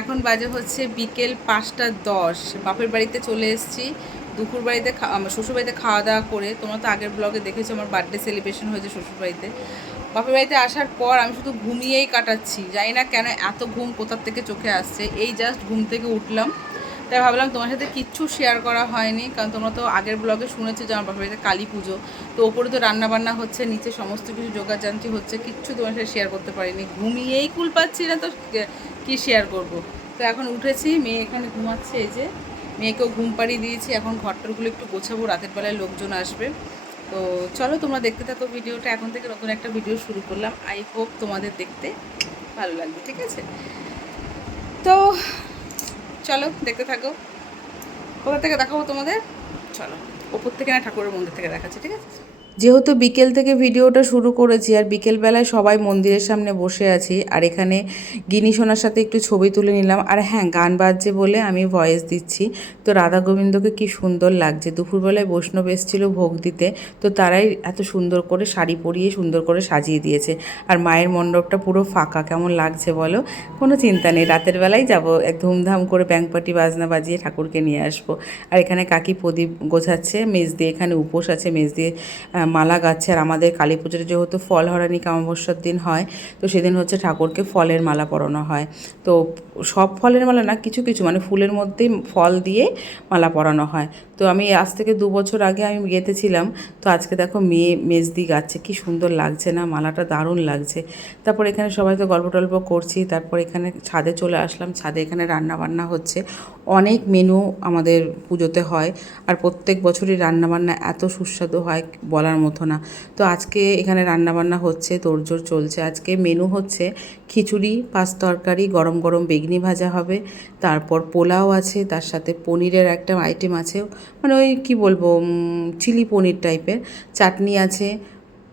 এখন বাজে হচ্ছে বিকেল 5টা 10। বাপের বাড়িতে চলে এসেছি। দুপুর বাড়িতে শ্বশুরবাড়িতে খাওয়া দাওয়া করে, তোমরা তো আগের ব্লগে দেখেছো আমার বার্থডে সেলিব্রেশন হয়েছে শ্বশুরবাড়িতে। বাপের বাড়িতে আসার পর আমি শুধু ঘুমিয়েই কাটাচ্ছি, জানি না কেন এত ঘুম কোথার থেকে চোখে আসছে। এই জাস্ট ঘুম থেকে উঠলাম, তাই ভাবলাম তোমার সাথে কিচ্ছু শেয়ার করা হয়নি, কারণ তোমরা তো আগের ব্লগে শুনেছো যে আমার বাপের বাড়িতে কালী পুজো, তো ওপরে তো রান্নাবান্না হচ্ছে, নিচে সমস্ত কিছু যোগাযান্ত্রী হচ্ছে, কিচ্ছু তোমার সাথে শেয়ার করতে পারিনি। ঘুমিয়েই কুল পাচ্ছি না, তো কি শেয়ার করব। তো এখন উঠেছি, মেয়ে এখানে ঘুমাচ্ছে, এই যে মেয়েকেও ঘুম পাড়িয়ে দিয়েছি। এখন ঘরটরগুলো একটু গোছাবো, রাতের বেলায় লোকজন আসবে। তো চলো তোমরা দেখতে থাকো ভিডিওটা। এখন থেকে নতুন একটা ভিডিও শুরু করলাম, আই হোপ তোমাদের দেখতে ভালো লাগবে, ঠিক আছে? তো চলো দেখতে থাকো। কোথা থেকে দেখাবো তোমাদের? চলো ওপর থেকে না ঠাকুরের মন্দির থেকে দেখাচ্ছি, ঠিক আছে? যেহেতু বিকেল থেকে ভিডিওটা শুরু করেছি, আর বিকেলবেলায় সবাই মন্দিরের সামনে বসে আছি, আর এখানে গিনি সোনার সাথে একটু ছবি তুলে নিলাম। আর হ্যাঁ, গান বাজছে বলে আমি ভয়েস দিচ্ছি। তো রাধা গোবিন্দকে কি সুন্দর লাগছে। দুপুরবেলায় বৈষ্ণব এসেছিল ভোগ দিতে, তো তারাই এত সুন্দর করে শাড়ি পরিয়ে সুন্দর করে সাজিয়ে দিয়েছে। আর মায়ের মণ্ডপটা পুরো ফাঁকা, কেমন লাগছে বলো? কোনো চিন্তা নেই, রাতের বেলায় যাবো, এক ধুমধাম করে ব্যাংপাটি বাজনা বাজিয়ে ঠাকুরকে নিয়ে আসবো। আর এখানে কাকি প্রদীপ গোছাচ্ছে, মেজ দিয়ে এখানে উপোস আছে, মেজ দিয়ে মালা গাচ্ছে। আর আমাদের কালী পুজোর যেহেতু ফল হরানি অমাবস্যার দিন হয়, তো সেদিন হচ্ছে ঠাকুরকে ফলের মালা পরানো হয়। তো সব ফলের মালা না, কিছু কিছু মানে ফুলের মধ্যেই ফল দিয়ে মালা পরানো হয়। তো আমি আজ থেকে 2 বছর আগে আমি গেঁথেছিলাম। তো আজকে দেখো মেয়ে মেজদি গাচ্ছে, কি সুন্দর লাগছে না, মালাটা দারুণ লাগছে। তারপর এখানে সবাই তো গল্প টল্প করছি। তারপর এখানে ছাদে চলে আসলাম, ছাদে এখানে রান্না বান্না হচ্ছে। অনেক মেনু আমাদের পুজোতে হয়, আর প্রত্যেক বছরই রান্নাবান্না এত সুস্বাদু হয় বলার মতো না। তো আজকে এখানে রান্নাবান্না হচ্ছে, তোড়জোড় চলছে। আজকে মেনু হচ্ছে খিচুড়ি, পাঁচ তরকারি, গরম গরম বেগনি ভাজা হবে, তারপর পোলাও আছে, তার সাথে পনিরের একটা আইটেম আছে, মানে ওই কী বলবো, চিলি পনির টাইপের, চাটনি আছে,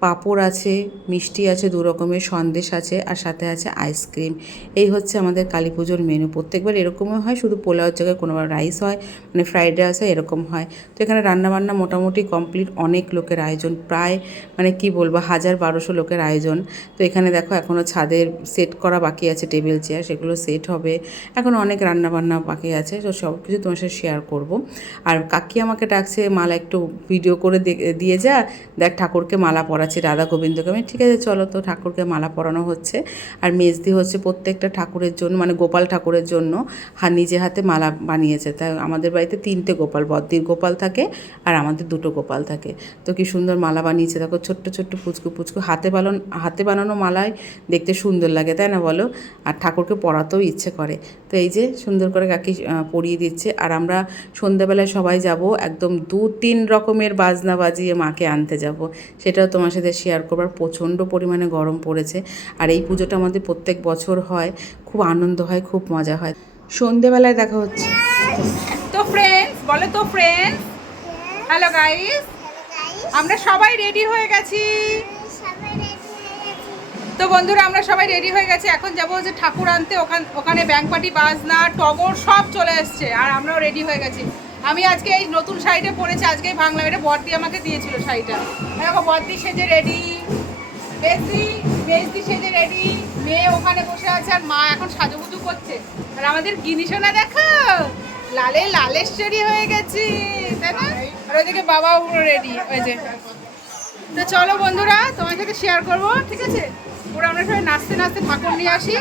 পাঁপড় আছে, মিষ্টি আছে, 2 রকমের সন্দেশ আছে, আর সাথে আছে আইসক্রিম। এই হচ্ছে আমাদের কালী পুজোর মেনু। প্রত্যেকবার এরকমই হয়, শুধু পোলাওর জায়গায় কোনোবার রাইস হয়, মানে ফ্রাইড রাইস হয়, এরকম হয়। তো এখানে রান্নাবান্না মোটামুটি কমপ্লিট, অনেক লোকের আয়োজন, প্রায় মানে কি বলবো 1000-1200 লোকের আয়োজন। তো এখানে দেখো এখনও ছাদের সেট করা বাকি আছে, টেবিল চেয়ার, সেগুলো সেট হবে। এখন অনেক রান্নাবান্না বাকি আছে, তো সব কিছু তোমার সাথে শেয়ার করবো। আর কাকি আমাকে ডাকছে, মালা একটু ভিডিও করে দিয়ে যা, দেখ ঠাকুরকে মালা পরাচ্ছি রাধা গোবিন্দকে। আমি ঠিক আছে চলো। তো ঠাকুরকে মালা পরানো হচ্ছে, আর মেজদি হচ্ছে প্রত্যেকটা ঠাকুরের জন্য, মানে গোপাল ঠাকুরের জন্য নিজে হাতে মালা বানিয়েছে। তাই আমাদের বাড়িতে 3টে গোপাল, বদ্দির গোপাল থাকে আর আমাদের 2টো গোপাল থাকে। তো কি সুন্দর মালা বানিয়েছে দেখো, ছোট্ট ছোট্ট পুচকু পুচকু হাতে বানানো মালায় দেখতে সুন্দর লাগে, তাই না বলো? আর ঠাকুরকে পরাতেও ইচ্ছে করে। তো এই যে সুন্দর করে কাকি পরিয়ে দিচ্ছে। আর আমরা সন্ধ্যাবেলায় সবাই যাব, একদম 2-3 রকমের বাজনা বাজিয়ে মাকে আনতে যাব, সেটাও তোমার সাথে শেয়ার করবার। প্রচণ্ড পরিমাণে গরম পড়েছে, আর এই পুজোটা আমাদের প্রত্যেক বছর হয়, খুব আনন্দ হয়, খুব মজা হয়। সন্ধ্যেবেলায় দেখা হচ্ছে। তো ফ্রেন্ডস বলো, তো ফ্রেন্ডস, হ্যালো গাইস, আমরা সবাই রেডি হয়ে গেছি। তো বন্ধুরা আমরা সবাই রেডি হয়ে গেছি, এখন যাবো যে ঠাকুর আনতে। ওখানে ব্যাংপাটি বাজনা টগর সব চলে এসছে, আর আমরাও রেডি হয়ে গেছি। আমি আজকে এই নতুন শাড়িটা পরেছি, আজকেই ভাঙলাম, এটা বড়দি আমাকে দিয়েছিল শাড়িটা। দেখো বড়দি সেজে রেডি, বেশি সেজে রেডি, মেয়ে ওখানে বসে আছে, আর মা এখন সাজুগুজু করছে। আর আমাদের গিনি সোনা দেখো, লালেশ্বরী হয়ে গেছি, তাই না? আর ওইদিকে বাবাও রেডি, ওই যে। তো চলো বন্ধুরা, তোমার সাথে শেয়ার করবো, ঠিক আছে? পুরো আমরা সবাই নাচতে নাচতে ঠাকুর নিয়ে আসি।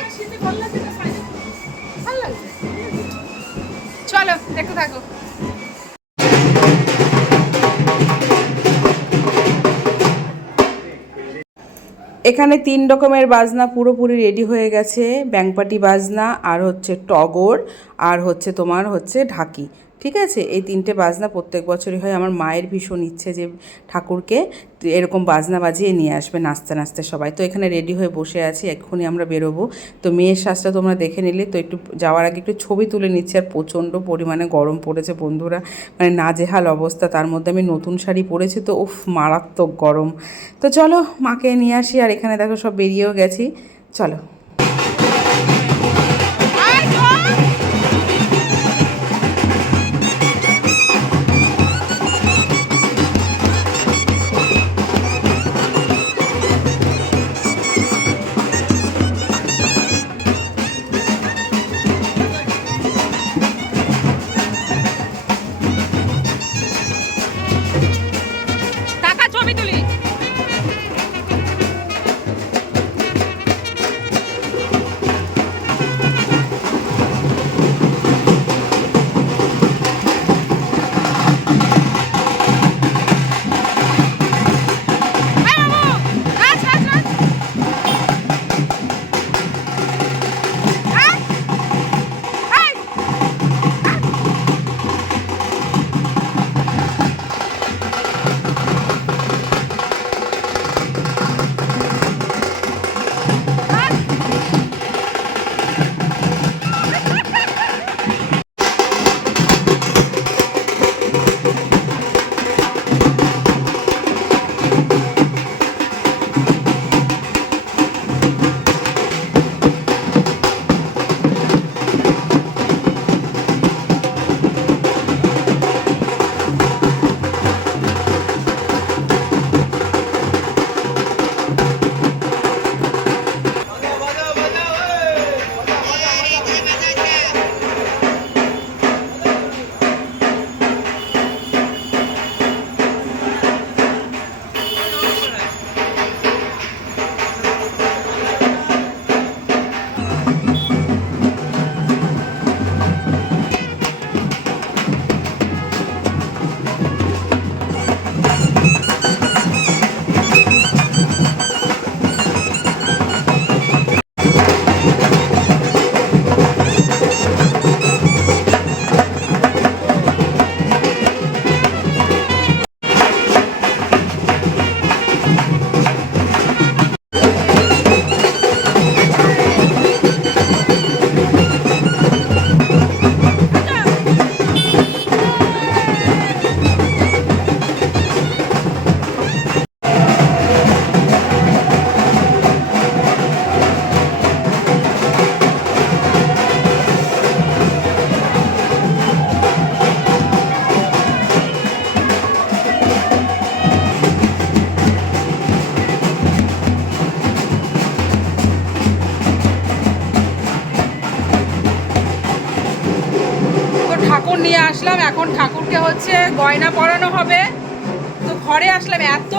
ভালো লাগছে, চলো দেখতে থাকো। এখানে 3 রকমের বাজনা পুরোপুরি রেডি হয়ে গেছে, ব্যাংপাটি বাজনা, আর হচ্ছে টগর, আর হচ্ছে তোমার হচ্ছে ঢাকি, ঠিক আছে? এই 3টে বাজনা প্রত্যেক বছরই হয়। আমার মায়ের ভীষণ ইচ্ছে যে ঠাকুরকে এরকম বাজনা বাজিয়ে নিয়ে আসবে নাচতে নাচতে সবাই। তো এখানে রেডি হয়ে বসে আছি, এক্ষুনি আমরা বেরোবো। তো মেয়ের সাজটা তোমরা দেখে নিলে, তো একটু যাওয়ার আগে একটু ছবি তুলে নিচ্ছি। আর প্রচণ্ড পরিমাণে গরম পড়েছে বন্ধুরা, মানে নাজেহাল অবস্থা। তার মধ্যে আমি নতুন শাড়ি পরেছি, তো উফ মারাত্মক গরম। তো চলো মাকে নিয়ে আসি। আর এখানে দেখো সব বেরিয়েও গেছি, চলো। নিয়ে আসলাম, এখন ঠাকুরকে হচ্ছে গয়না পরানো হবে। তো ঘরে আসলাম, এত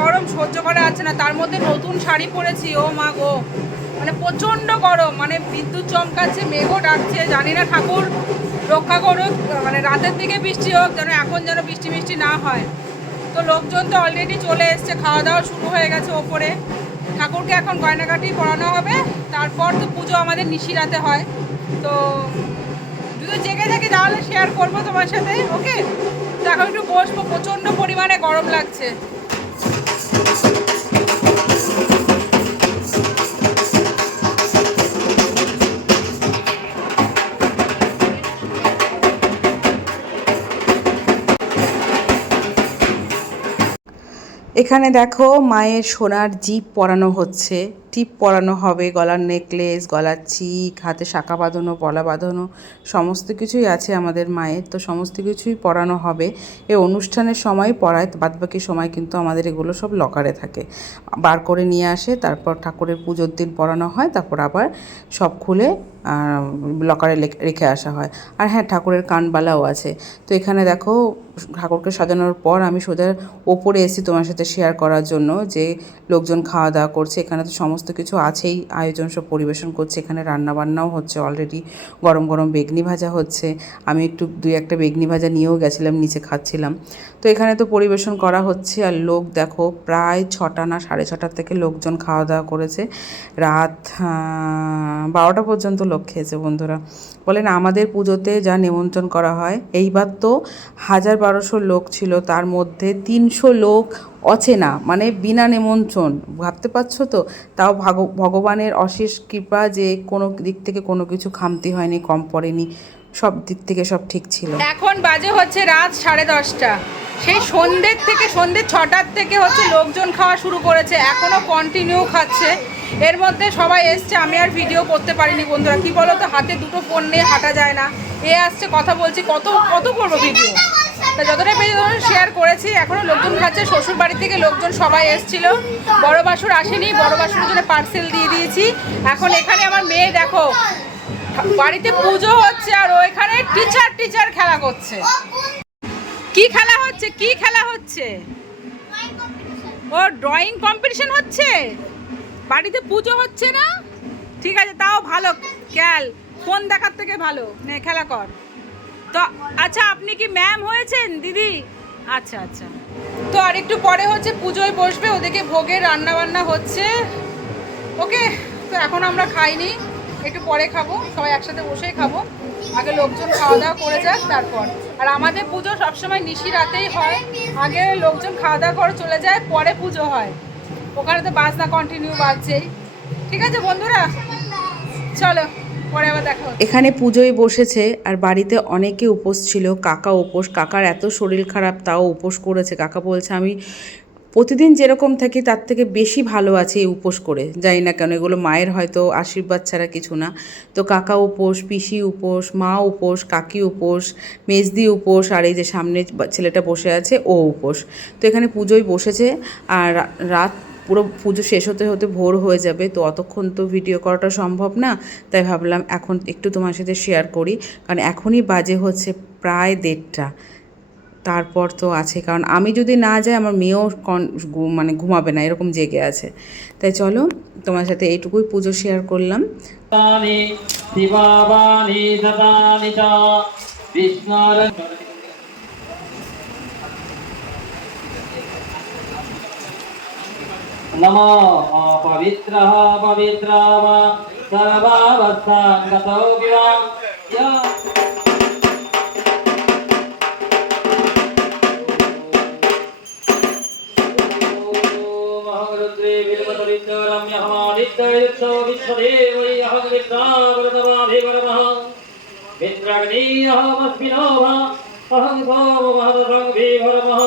গরম সহ্য করা যাচ্ছে না। তার মধ্যে নতুন শাড়ি পরেছি, ও মা গো, মানে প্রচণ্ড গরম, মানে বিদ্যুৎ চমকাচ্ছে, মেঘও ডাকছে। জানি না ঠাকুর রক্ষা করুক, মানে রাতের দিকে বৃষ্টি হোক, যেন এখন যেন বৃষ্টি মিষ্টি না হয়। তো লোকজন তো অলরেডি চলে এসছে, খাওয়া দাওয়া শুরু হয়ে গেছে ওপরে। ঠাকুরকে এখন গয়নাগাটি পরানো হবে, তারপর তো পুজো আমাদের নিশিরাতে হয়। তো যদি জেগে থাকি তাহলে শেয়ার করবো তোমার সাথে, ওকে? তো এখন একটু বসবো, প্রচণ্ড পরিমাণে গরম লাগছে। এখানে দেখো মায়ের সোনার জিপ পরানো হচ্ছে, টিপ পরানো হবে, গলার নেকলেস, গলার চিক, হাতে শাঁখা বাঁধানো, পলা বাঁধানো, সমস্ত কিছুই আছে আমাদের মায়ের। তো সমস্ত কিছুই পরানো হবে। এই অনুষ্ঠানের সময় পরায়, বাদবাকি সময় কিন্তু আমাদের এগুলো সব লকারে থাকে, বার করে নিয়ে আসে, তারপর ঠাকুরের পুজোর দিন পরানো হয়, তারপর আবার সব খুলে লকারে রেখে আসা হয়। আর হ্যাঁ, ঠাকুরের কানবালাও আছে। তো এখানে দেখো ঠাকুরকে সাজানোর পর আমি সোজা ওপরে এসেছি তোমার সাথে শেয়ার করার জন্য যে লোকজন খাওয়া দাওয়া করছে। এখানে তো সমস্ত কিছু আছেই, আয়োজন সব পরিবেশন করছে। এখানে রান্নাবান্নাও হচ্ছে, অলরেডি গরম গরম বেগনি ভাজা হচ্ছে। আমি একটু 2-1টা বেগনি ভাজা নিয়েও গেছিলাম, নিচে খাচ্ছিলাম। তো এখানে তো পরিবেশন করা হচ্ছে। আর লোক দেখো প্রায় 6টা না 6:30 থেকে লোকজন খাওয়া দাওয়া করেছে। রাত 12টা পর্যন্ত লোক খেয়েছে বন্ধুরা। বলেন আমাদের পুজোতে যা নিমন্ত্রণ করা হয়, এইবার তো 1000-1200 লোক ছিল, তার মধ্যে 300 লোক অচেনা, মানে বিনা নিমন্ত্রণ। ভাবতে পারছো তো? তাও ভগবানের অশেষ কৃপা যে কোনো দিক থেকে কোনো কিছু খামতি হয়নি, কম পড়েনি, সব দিক থেকে সব ঠিক ছিল। এখন বাজে হচ্ছে রাত 10:30। সেই সন্ধ্যের 6টার থেকে হচ্ছে লোকজন খাওয়া শুরু করেছে, এখনও কন্টিনিউ খাচ্ছে। এর মধ্যে সবাই এসছে, আমি আর ভিডিও করতে পারিনি বন্ধুরা। কি বলো তো, হাতে দুটো ফোন নিয়ে হাঁটা যায় না। এ আসছে, কথা বলছি, কত করবো ভিডিও। তা যতটা পেয়ে শেয়ার করেছি। এখনও লোকজন খাচ্ছে, শ্বশুর বাড়ি থেকে লোকজন সবাই এসছিল। বড় বাসুর আসেনি, বড় বাসুরের জন্য পার্সেল দিয়ে দিয়েছি। এখন এখানে আমার মেয়ে দেখো, বাড়িতে পুজো হচ্ছে আর ওইখানে টিচার খেলা করছে। কি খেলা হচ্ছে? ও ড্রয়িং কম্পিটিশন হচ্ছে, বাড়িতে পুজো হচ্ছে না? ঠিক আছে, তাও ভালো, খেল, ফোন দেখার থেকে ভালো, নে খেলা কর। তো আচ্ছা, আপনি কি ম্যাম হয়েছেন দিদি? আচ্ছা। তো আর একটু পরে হচ্ছে পুজোয় বসবে, ওদিকে ভোগের রান্না বান্না হচ্ছে, ওকে? তো এখন আমরা খাইনি, একটু পরে খাবো, সবাই একসাথে বসেই খাবো। আগে লোকজন খাওয়া দাওয়া করে যাক তারপর। আর আমাদের পুজো সবসময় নিশি রাতেই হয়, আগে লোকজন খাওয়া দাওয়া করে চলে যায়, পরে পুজো হয়। ওখানে তো বাজনা কন্টিনিউ বাজছেই। ঠিক আছে বন্ধুরা, চলো পরে আবার দেখা হচ্ছে। এখানে পুজোয় বসেছে আর বাড়িতে অনেকে উপোস ছিল। কাকা উপোস, কাকার এত শরীর খারাপ তাও উপোস করেছে। কাকা বলছে আমি প্রতিদিন যেরকম থাকি তার থেকে বেশি ভালো আছে এই উপোস করে, জানি না কেন, এগুলো মায়ের হয়তো আশীর্বাদ ছাড়া কিছু না। তো কাকা উপোস, পিসি উপোস, মা উপোস, কাকি উপোস, মেজদি উপোস, আর এই যে সামনে ছেলেটা বসে আছে ও উপোস। তো এখানে পুজোয় বসেছে আর রাত পুরো পুজো শেষ হতে হতে ভোর হয়ে যাবে। তো অতক্ষণ তো ভিডিও করাটা সম্ভব না, তাই ভাবলাম এখন একটু তোমার সাথে শেয়ার করি, কারণ এখনই বাজে হচ্ছে প্রায় 1:30। তারপর তো আছে, কারণ আমি যদি না যাই আমার মেয়েও মানে ঘুমাবে না, এরকম জেগে আছে। তাই চলো তোমার সাথে এইটুকুই পুজো শেয়ার করলাম। नमो पवित्रः पवित्रा वा सर्वावस्थां गतो विवा महारुद्रे विलपतरिन्द्रम्यहमादित्ययुक्तो विश्वदेवै अहङ्विद्रावरतमाभिवरमः इन्द्राग्नीयहमस्मिनो वा अहं सोमो महदसङ्घीभरमः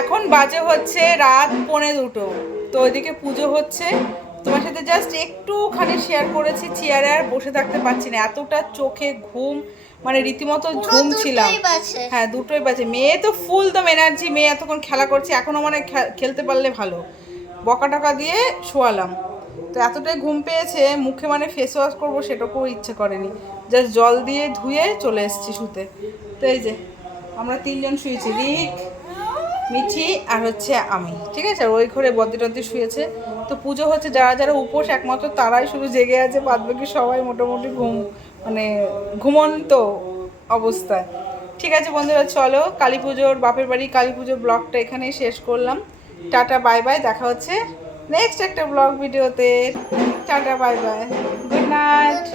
এখন বাজে হচ্ছে রাত 1:45। তো ওইদিকে পুজো হচ্ছে, তোমার সাথে জাস্ট একটুখানি শেয়ার করেছি, চেয়ারে আর বসে থাকতে পারছি না, এতটা চোখে ঘুম, মানে রীতিমতো ঝুম ছিলাম। হ্যাঁ, দুটোই বাজে। মেয়ে তো ফুল দম এনার্জি, মেয়ে এতক্ষণ খেলা করছে, এখনও মানে খেলতে পারলে ভালো। বকা টকা দিয়ে শোয়ালাম, তো এতটাই ঘুম পেয়েছে, মুখে মানে ফেস ওয়াশ করবো সেটাকেও ইচ্ছে করেনি, জাস্ট জল দিয়ে ধুয়ে চলে এসেছি শুতে। তো এই যে আমরা তিনজন শুয়েছি, রিক, মিঠি আর হচ্ছে আমি, ঠিক আছে। আর ওই ঘরে বদ্দি টদ্দি শুয়েছে। তো পুজো হচ্ছে, যারা যারা উপোস একমাত্র তারাই শুধু জেগে আছে, বাদ বাকি সবাই মোটামুটি মানে ঘুমন্ত অবস্থায়। ঠিক আছে বন্ধুরা, চলো কালী পুজোর, বাপের বাড়ি কালী পুজোর ব্লগটা এখানেই শেষ করলাম। টাটা বাই বাই, দেখা হচ্ছে নেক্সট একটা ব্লগ ভিডিওতে। Tata bye bye, good night.